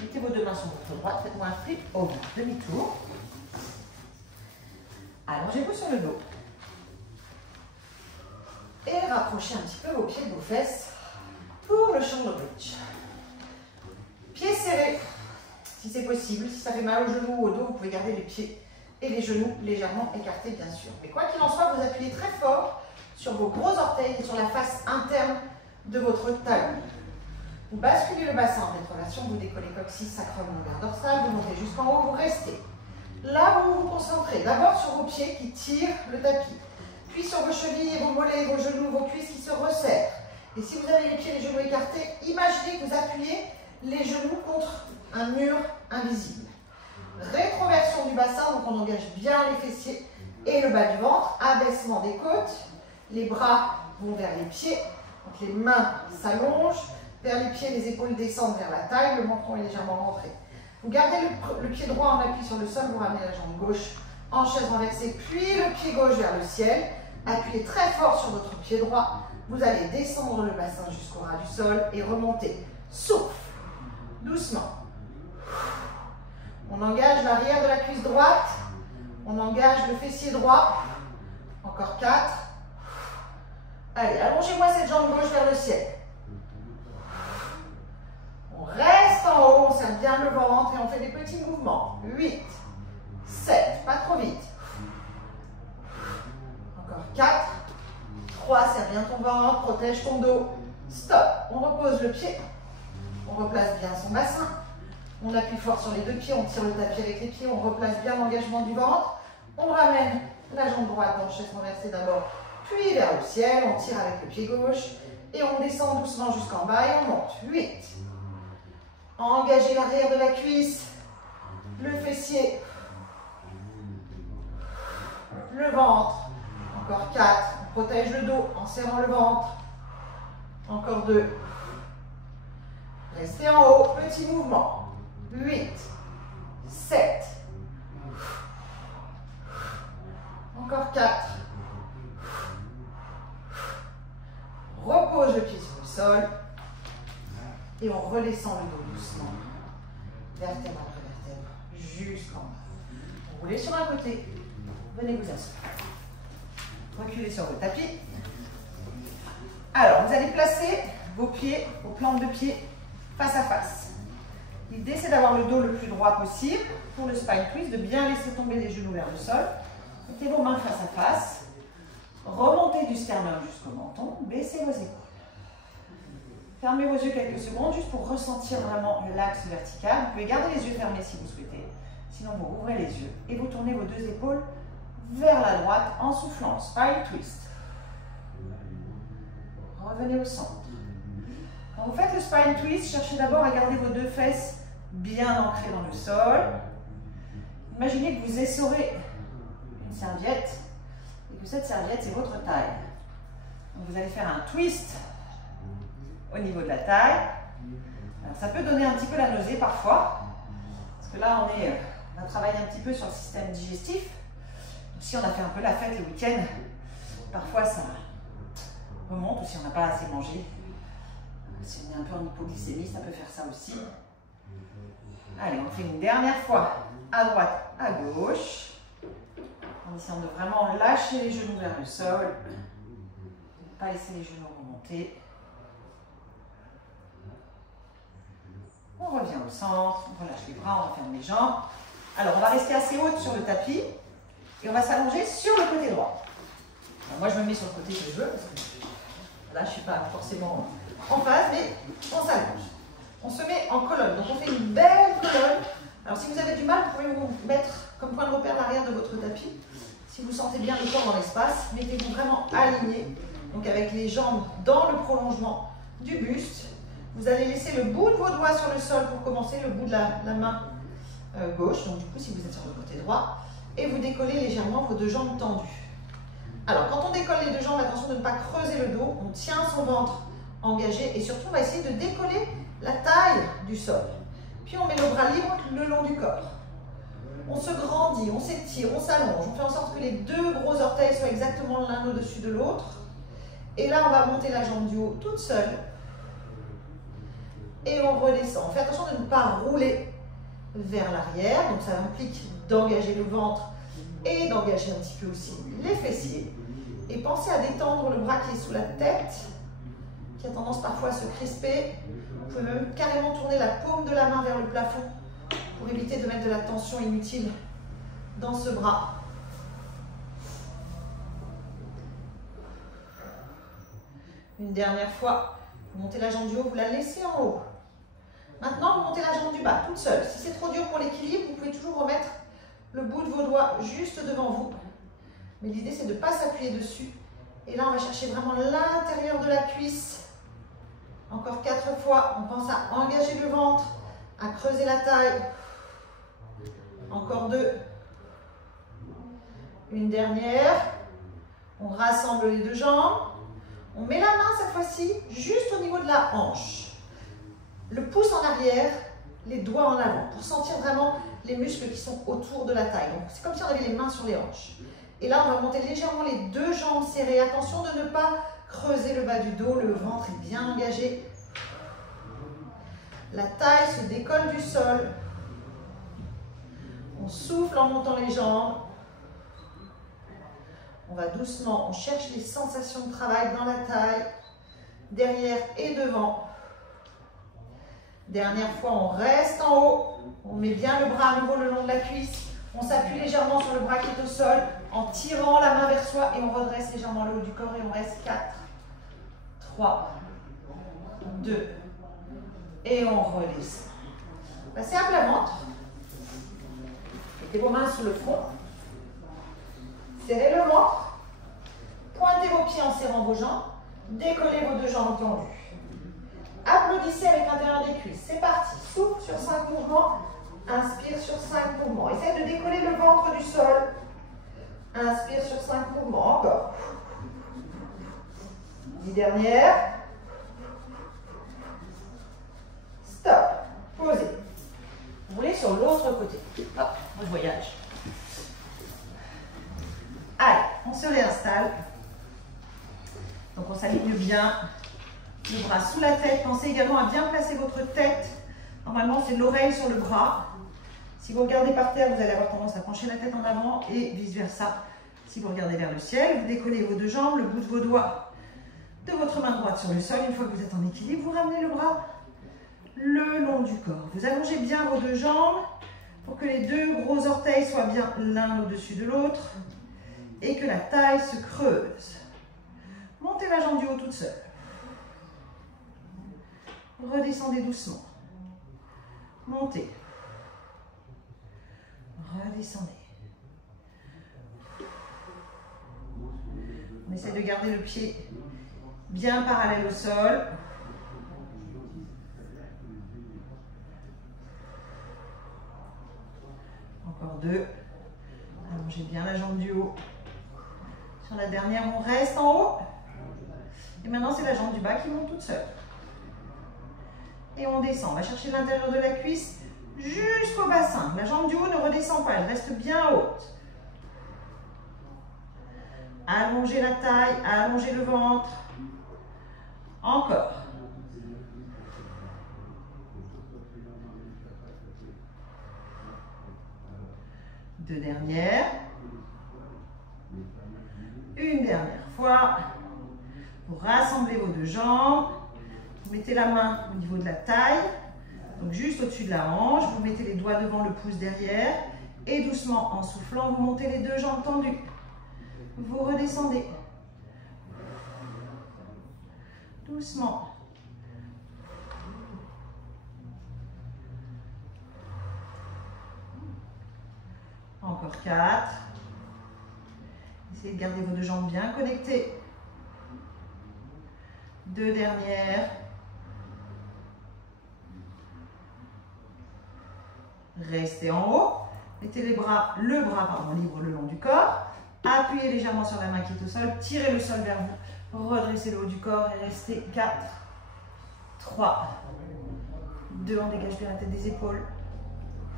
Mettez vos deux mains sur votre droite, faites-moi un flip over, demi-tour. Allongez-vous sur le dos. Et rapprochez un petit peu vos pieds de vos fesses pour le shoulder bridge. Pieds serrés, si c'est possible. Si ça fait mal au genou ou au dos, vous pouvez garder les pieds et les genoux légèrement écartés, bien sûr. Mais quoi qu'il en soit, vous appuyez très fort sur vos gros orteils et sur la face interne de votre talon. Vous basculez le bassin en rétrovation, vous décollez coccyx, sacrum, longueur dorsale, vous montez jusqu'en haut, vous restez. Là, vous vous concentrez d'abord sur vos pieds qui tirent le tapis, puis sur vos chevilles, vos mollets, vos genoux, vos cuisses qui se resserrent. Et si vous avez les pieds et les genoux écartés, imaginez que vous appuyez les genoux contre un mur invisible. Rétroversion du bassin, donc on engage bien les fessiers et le bas du ventre, abaissement des côtes, les bras vont vers les pieds, donc les mains s'allongent, vers les pieds, les épaules descendent vers la taille, le menton est légèrement rentré. Vous gardez le pied droit en appui sur le sol, vous ramenez la jambe gauche en chaise renversée, puis le pied gauche vers le ciel. Appuyez très fort sur votre pied droit. Vous allez descendre le bassin jusqu'au ras du sol et remonter. Souffle, doucement. On engage l'arrière de la cuisse droite. On engage le fessier droit. Encore 4. Allez, allongez-moi cette jambe gauche vers le ciel. On reste en haut, on serre bien le ventre et on fait des petits mouvements. 8, 7, pas trop vite. Encore 4, 3, serre bien ton ventre, protège ton dos. Stop, on repose le pied, on replace bien son bassin. On appuie fort sur les deux pieds, on tire le tapis avec les pieds, on replace bien l'engagement du ventre. On ramène la jambe droite en chaise renversée d'abord, puis vers le ciel, on tire avec le pied gauche et on descend doucement jusqu'en bas et on monte. 8. Engagez l'arrière de la cuisse, le fessier, le ventre. Encore 4. On protège le dos en serrant le ventre. Encore 2. Restez en haut, petit mouvement. 8, 7. Encore 4. Repose le pied sur le sol. Et on redescend le dos doucement, vertèbre après vertèbre, jusqu'en bas. Roulez sur un côté, venez vous asseoir. Reculez sur le tapis. Alors, vous allez placer vos pieds, vos plantes de pied, face à face. L'idée, c'est d'avoir le dos le plus droit possible pour le spine twist, de bien laisser tomber les genoux vers le sol. Mettez vos mains face à face. Remontez du sternum jusqu'au menton, baissez vos épaules. Fermez vos yeux quelques secondes, juste pour ressentir vraiment l'axe vertical. Vous pouvez garder les yeux fermés si vous souhaitez. Sinon, vous ouvrez les yeux et vous tournez vos deux épaules vers la droite en soufflant. Spine twist. Revenez au centre. Quand vous faites le spine twist, cherchez d'abord à garder vos deux fesses bien ancrées dans le sol. Imaginez que vous essorez une serviette et que cette serviette, c'est votre taille. Donc, vous allez faire un twist au niveau de la taille. Alors, ça peut donner un petit peu la nausée parfois, parce que là on va travailler un petit peu sur le système digestif. Donc, si on a fait un peu la fête le week-end, parfois ça remonte, ou si on n'a pas assez mangé, si on est un peu en hypoglycémie, ça peut faire ça aussi. Allez, on fait une dernière fois, à droite, à gauche, en essayant de vraiment lâcher les genoux vers le sol, ne pas laisser les genoux remonter. On revient au centre, on relâche les bras, on ferme les jambes. Alors, on va rester assez haute sur le tapis et on va s'allonger sur le côté droit. Alors, moi, je me mets sur le côté que je veux parce que là, je ne suis pas forcément en phase, mais on s'allonge. On se met en colonne, donc on fait une belle colonne. Alors, si vous avez du mal, vous pouvez vous mettre comme point de repère l'arrière de votre tapis. Si vous sentez bien le corps dans l'espace, mettez-vous vraiment aligné, donc avec les jambes dans le prolongement du buste. Vous allez laisser le bout de vos doigts sur le sol pour commencer, le bout de la main gauche, donc du coup si vous êtes sur le côté droit, et vous décollez légèrement vos deux jambes tendues. Alors quand on décolle les deux jambes, attention de ne pas creuser le dos, on tient son ventre engagé et surtout on va essayer de décoller la taille du sol. Puis on met le bras libre le long du corps. On se grandit, on s'étire, on s'allonge, on fait en sorte que les deux gros orteils soient exactement l'un au-dessus de l'autre. Et là on va monter la jambe du haut toute seule. et on redescend. On fait attention de ne pas rouler vers l'arrière, donc ça implique d'engager le ventre et d'engager un petit peu aussi les fessiers. Et pensez à détendre le bras qui est sous la tête, qui a tendance parfois à se crisper. Vous pouvez même carrément tourner la paume de la main vers le plafond pour éviter de mettre de la tension inutile dans ce bras. Une dernière fois, vous montez la jambe du haut, vous la laissez en haut. Maintenant, vous montez la jambe du bas, toute seule. Si c'est trop dur pour l'équilibre, vous pouvez toujours remettre le bout de vos doigts juste devant vous. Mais l'idée, c'est de ne pas s'appuyer dessus. Et là, on va chercher vraiment l'intérieur de la cuisse. Encore 4 fois. On pense à engager le ventre, à creuser la taille. Encore 2. Une dernière. On rassemble les 2 jambes. On met la main cette fois-ci juste au niveau de la hanche. Le pouce en arrière, les doigts en avant, pour sentir vraiment les muscles qui sont autour de la taille. Donc c'est comme si on avait les mains sur les hanches. Et là, on va monter légèrement les 2 jambes serrées. Attention de ne pas creuser le bas du dos, le ventre est bien engagé. La taille se décolle du sol. On souffle en montant les jambes. On va doucement, on cherche les sensations de travail dans la taille, derrière et devant. Dernière fois, on reste en haut. On met bien le bras à nouveau le long de la cuisse. On s'appuie légèrement sur le bras qui est au sol en tirant la main vers soi et on redresse légèrement le haut du corps et on reste 4, 3, 2 et on redescend. Passez à plat ventre. Mettez vos mains sous le front. Serrez le ventre. Pointez vos pieds en serrant vos jambes. Décollez vos 2 jambes tendues. Applaudissez avec l'intérieur des cuisses. C'est parti. Souffle sur 5 mouvements. Inspire sur 5 mouvements. Essayez de décoller le ventre du sol. Inspire sur 5 mouvements. Encore. 10 dernières. Stop. Posez. Vous voulez sur l'autre côté. Hop, on voyage. Allez, on se réinstalle. Donc on s'aligne bien. Le bras sous la tête. Pensez également à bien placer votre tête. Normalement, c'est l'oreille sur le bras. Si vous regardez par terre, vous allez avoir tendance à pencher la tête en avant et vice-versa. Si vous regardez vers le ciel, vous décollez vos 2 jambes, le bout de vos doigts de votre main droite sur le sol. Une fois que vous êtes en équilibre, vous ramenez le bras le long du corps. Vous allongez bien vos 2 jambes pour que les 2 gros orteils soient bien l'un au-dessus de l'autre et que la taille se creuse. Montez la jambe du haut toute seule. Redescendez doucement. Montez. Redescendez. On essaie de garder le pied bien parallèle au sol. Encore 2. Allongez bien la jambe du haut. Sur la dernière, on reste en haut. Et maintenant, c'est la jambe du bas qui monte toute seule. Et on descend. On va chercher l'intérieur de la cuisse jusqu'au bassin. La jambe du haut ne redescend pas, elle reste bien haute. Allongez la taille, allongez le ventre. Encore. Deux dernières. Une dernière fois. Vous rassemblez vos 2 jambes. Vous mettez la main au niveau de la taille, donc juste au-dessus de la hanche. Vous mettez les doigts devant, le pouce derrière. Et doucement, en soufflant, vous montez les 2 jambes tendues. Vous redescendez. Doucement. Encore 4. Essayez de garder vos 2 jambes bien connectées. 2 dernières. Restez en haut. Mettez le bras libre le long du corps. Appuyez légèrement sur la main qui est au sol. Tirez le sol vers vous. Redressez le haut du corps et restez 4, 3, 2. On dégage bien la tête des épaules.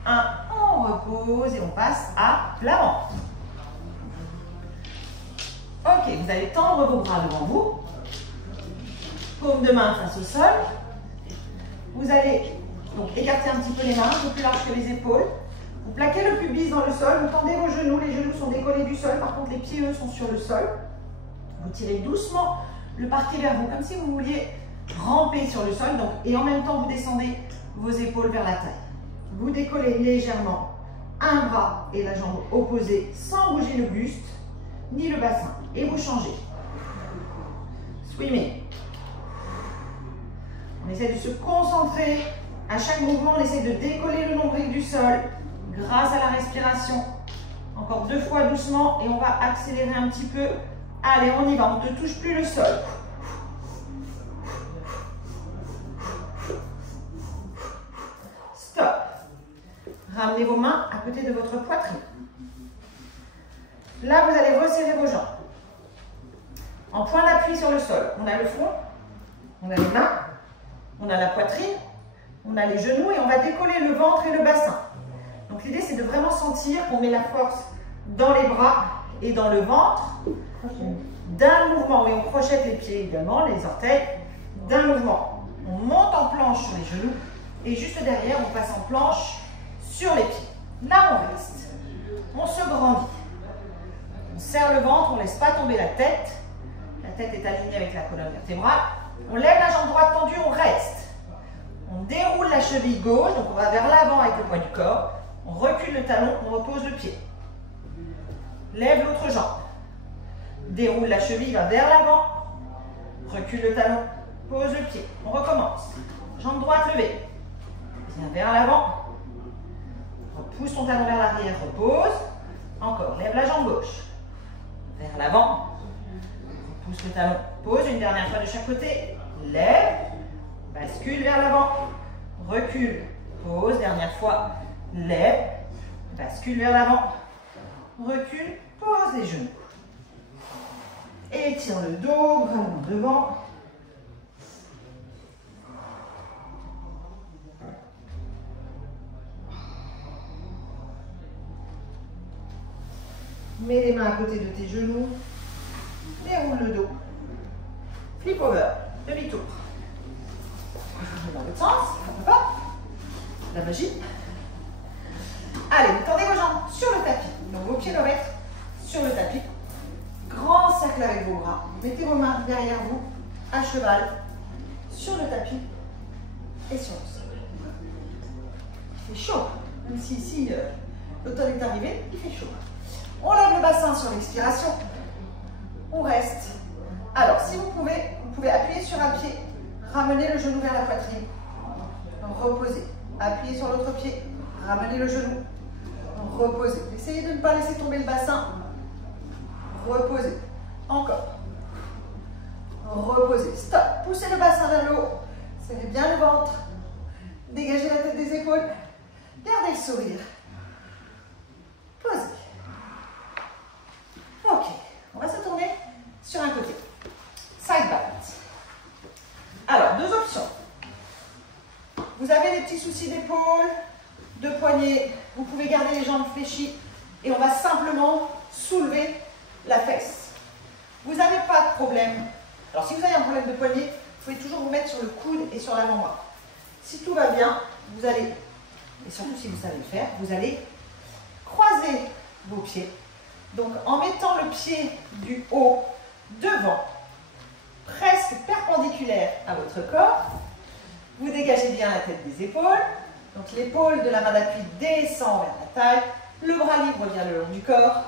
1. On repose et on passe à plat ventre. Ok, vous allez tendre vos bras devant vous. Paume de main face au sol. Vous allez donc écarter un petit peu les mains, un peu plus large que les épaules. Vous plaquez le pubis dans le sol, vous tendez vos genoux, les genoux sont décollés du sol, par contre les pieds eux sont sur le sol. Vous tirez doucement le parquet vers vous, comme si vous vouliez ramper sur le sol, donc, et en même temps vous descendez vos épaules vers la taille. Vous décollez légèrement un bras et la jambe opposée sans bouger le buste ni le bassin. Et vous changez. Swimmer. On essaie de se concentrer. À chaque mouvement, on essaie de décoller le nombril du sol grâce à la respiration. Encore 2 fois doucement et on va accélérer un petit peu. Allez, on y va. On ne touche plus le sol. Stop. Ramenez vos mains à côté de votre poitrine. Là, vous allez resserrer vos jambes. En point d'appui sur le sol, on a le front, on a les mains, on a la poitrine, on a les genoux et on va décoller le ventre et le bassin. Donc l'idée, c'est de vraiment sentir qu'on met la force dans les bras et dans le ventre d'un mouvement. Oui, on projette les pieds également, les orteils, d'un mouvement. On monte en planche sur les genoux et juste derrière, on passe en planche sur les pieds. Là, on reste. On se grandit. On serre le ventre, on ne laisse pas tomber la tête. La tête est alignée avec la colonne vertébrale. On lève la jambe droite tendue, on reste. On déroule la cheville gauche, donc on va vers l'avant avec le poids du corps. On recule le talon, on repose le pied. Lève l'autre jambe. Déroule la cheville, va vers l'avant. Recule le talon, pose le pied. On recommence. Jambe droite levée. Viens vers l'avant. Repousse ton talon vers l'arrière, repose. Encore, lève la jambe gauche. Vers l'avant. Repousse le talon, pose une dernière fois de chaque côté. Lève. Bascule vers l'avant. Recule. Pose, dernière fois. Lève. Bascule vers l'avant. Recule. Pose les genoux. Étire le dos, bras long devant. Mets les mains à côté de tes genoux. Déroule le dos. Flip over. Demi-tour. Dans l'autre sens. Hop, hop. La magie. Allez, vous tendez vos jambes sur le tapis. Donc vos pieds doivent être sur le tapis. Grand cercle avec vos bras. Mettez vos mains derrière vous, à cheval, sur le tapis et sur le sol. Il fait chaud. Même si ici, l'automne est arrivé, il fait chaud. On lève le bassin sur l'expiration. On reste. Alors, si vous pouvez appuyer sur un pied, ramener le genou vers la poitrine. Reposez. Appuyez sur l'autre pied, ramenez le genou. Reposez. Essayez de ne pas laisser tomber le bassin. Reposez. Encore. Reposez. Stop. Poussez le bassin vers le haut. Serrez bien le ventre. Dégagez la tête des épaules. Gardez le sourire. Posez. Ok. On va se tourner sur un côté. Side balance. Alors, 2 options. Vous avez des petits soucis d'épaule, de poignet. Vous pouvez garder les jambes fléchies et on va simplement soulever la fesse. Vous n'avez pas de problème. Alors, si vous avez un problème de poignet, vous pouvez toujours vous mettre sur le coude et sur l'avant-bras. Si tout va bien, vous allez, et surtout si vous savez le faire, vous allez croiser vos pieds. Donc, en mettant le pied du haut devant, presque perpendiculaire à votre corps, vous dégagez bien la tête des épaules. Donc, l'épaule de la main d'appui descend vers la taille. Le bras libre vient le long du corps.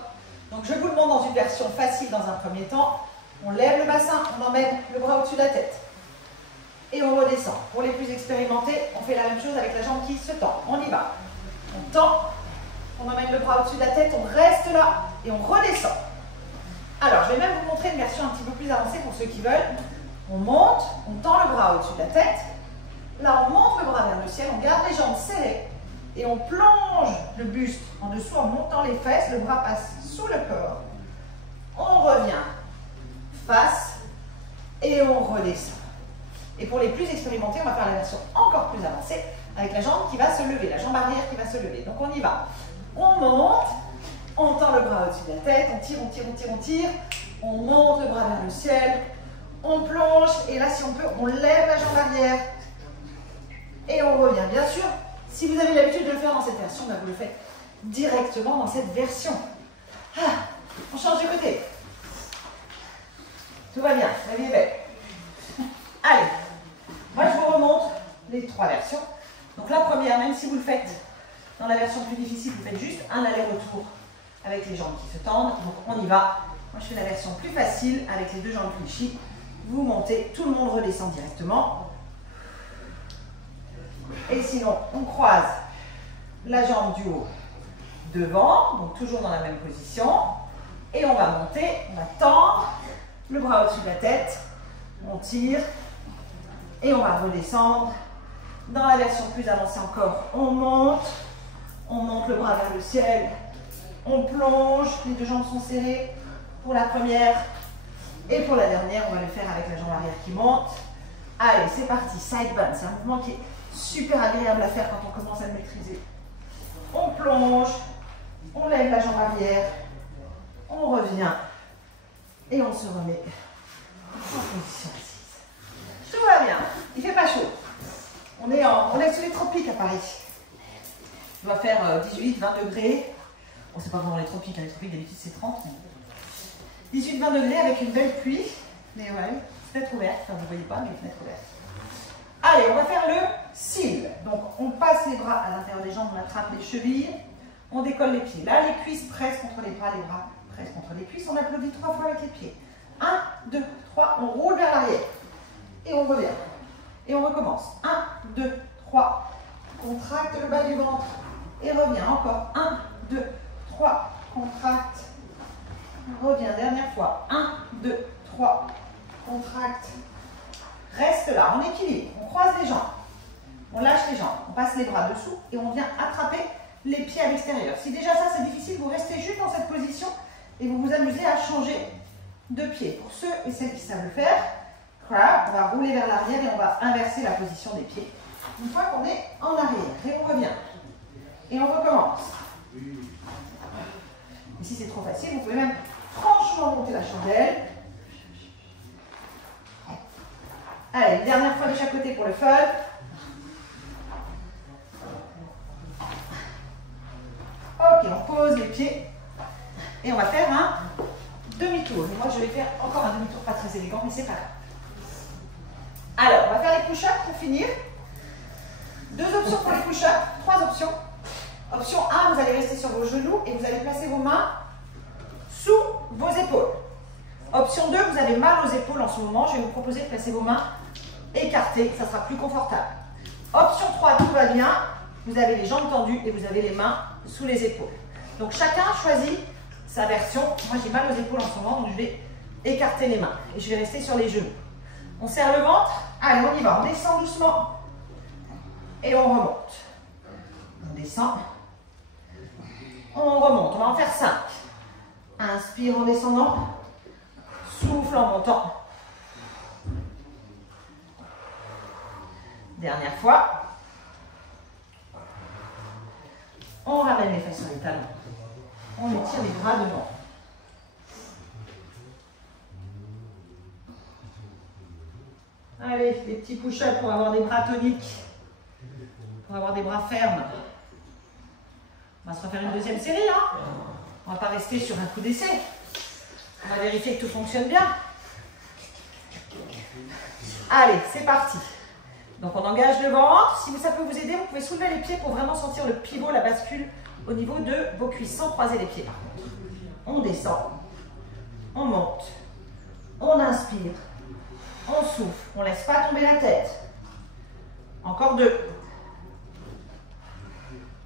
Donc, je vous le montre dans une version facile dans un premier temps. On lève le bassin, on emmène le bras au-dessus de la tête. Et on redescend. Pour les plus expérimentés, on fait la même chose avec la jambe qui se tend. On y va. On tend, on emmène le bras au-dessus de la tête, on reste là et on redescend. Alors, je vais même vous montrer une version un petit peu plus avancée pour ceux qui veulent. On monte, on tend le bras au-dessus de la tête. Là, on monte le bras vers le ciel, on garde les jambes serrées et on plonge le buste en dessous en montant les fesses. Le bras passe sous le corps. On revient face et on redescend. Et pour les plus expérimentés, on va faire la version encore plus avancée avec la jambe qui va se lever, la jambe arrière qui va se lever. Donc on y va. On monte, on tend le bras au-dessus de la tête, on tire, on tire, on tire, on tire. On monte le bras vers le ciel, on plonge et là si on peut, on lève la jambe arrière Et on revient. Bien sûr, si vous avez l'habitude de le faire dans cette version, ben vous le faites directement dans cette version. Ah, on change de côté. Tout va bien, la vie est belle. Allez, moi je vous remontre les 3 versions. Donc la première, même si vous le faites dans la version plus difficile, vous faites juste un aller-retour avec les jambes qui se tendent. Donc on y va. Moi je fais la version plus facile avec les 2 jambes clichy. Vous montez, tout le monde redescend directement. Et sinon, on croise la jambe du haut devant, donc toujours dans la même position. Et on va monter, on va tendre le bras au-dessus de la tête. On tire et on va redescendre. Dans la version plus avancée encore, on monte le bras vers le ciel. On plonge, les 2 jambes sont serrées pour la première. Et pour la dernière, on va le faire avec la jambe arrière qui monte. Allez, c'est parti, side bend. C'est un mouvement qui est super agréable à faire quand on commence à le maîtriser. On plonge, on lève la jambe arrière, on revient et on se remet en position assise. Tout va bien, il ne fait pas chaud. On est sous les tropiques à Paris. Il doit faire 18-20 degrés. Bon, c'est pas vraiment les tropiques, hein. Les tropiques d'habitude c'est 30. 18-20 degrés avec une belle pluie. Mais ouais, fenêtre ouverte, enfin vous ne voyez pas, mais fenêtre ouverte. Allez, on va faire le seal. Donc on passe les bras à l'intérieur des jambes, on attrape les chevilles, on décolle les pieds. Là, les cuisses pressent contre les bras pressent contre les cuisses. On applaudit 3 fois avec les pieds. 1, 2, 3, on roule vers l'arrière. Et on revient. Et on recommence. 1, 2, 3, contracte le bas du ventre. Et revient encore. 1, 2, 3, contracte. Revient, dernière fois. 1, 2, 3, contracte. Reste là, en équilibre. On croise les jambes. On lâche les jambes. On passe les bras dessous et on vient attraper les pieds à l'extérieur. Si déjà ça c'est difficile, vous restez juste dans cette position et vous vous amusez à changer de pied. Pour ceux et celles qui savent le faire, crab, on va rouler vers l'arrière et on va inverser la position des pieds. Une fois qu'on est en arrière, et on revient. Et on recommence. Et si c'est trop facile, vous pouvez même franchement monter la chandelle. Allez, une dernière fois de chaque côté pour le fun. Ok, on pose les pieds. Et on va faire un demi-tour. Et moi, je vais faire encore un demi-tour pas très élégant, mais c'est pas grave. Alors, on va faire les push-ups pour finir. 2 options pour les push-ups, 3 options. Option 1, vous allez rester sur vos genoux et vous allez placer vos mains sous vos épaules. Option 2, vous avez mal aux épaules en ce moment. Je vais vous proposer de placer vos mains écartées, ça sera plus confortable. Option 3, tout va bien. Vous avez les jambes tendues et vous avez les mains sous les épaules. Donc chacun choisit sa version. Moi j'ai mal aux épaules en ce moment, donc je vais écarter les mains et je vais rester sur les genoux. On serre le ventre. Allez, on y va. On descend doucement et on remonte. On descend. On remonte. On va en faire 5. Inspire en descendant. Souffle en montant. Dernière fois. On ramène les fesses sur les talons. On étire les bras devant. Allez, des petits push-ups pour avoir des bras toniques, pour avoir des bras fermes. On va se refaire une deuxième série, hein. On ne va pas rester sur un coup d'essai. On va vérifier que tout fonctionne bien. Allez, c'est parti. Donc on engage le ventre. Si ça peut vous aider, vous pouvez soulever les pieds pour vraiment sentir le pivot, la bascule au niveau de vos cuisses, sans croiser les pieds. On descend, on monte, on inspire, on souffle, on ne laisse pas tomber la tête. Encore 2.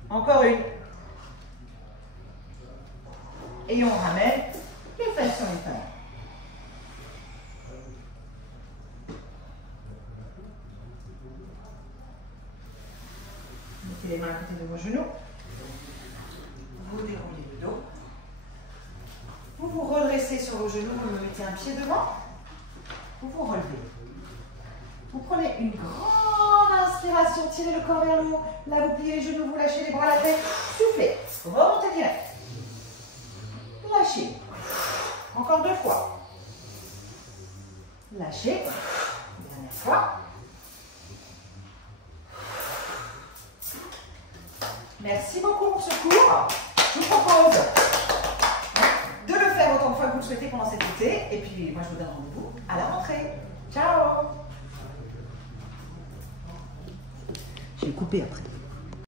Encore 1. Et on ramène les fesses sur les talons. Mettez les mains à côté de vos genoux. Vous déroulez le dos. Vous vous redressez sur vos genoux, vous mettez un pied devant. Vous vous relevez. Vous prenez une grande inspiration, tirez le corps vers le haut. Là, vous pliez les genoux, vous lâchez les bras à la tête. Soufflez. Remontez direct. Lâchez. Encore 2 fois. Lâchez. Dernière fois. ce cours, je vous propose de le faire autant de fois que vous le souhaitez pendant cet été. Et puis, moi, je vous donne rendez-vous à la rentrée. Ciao! Je vais couper après.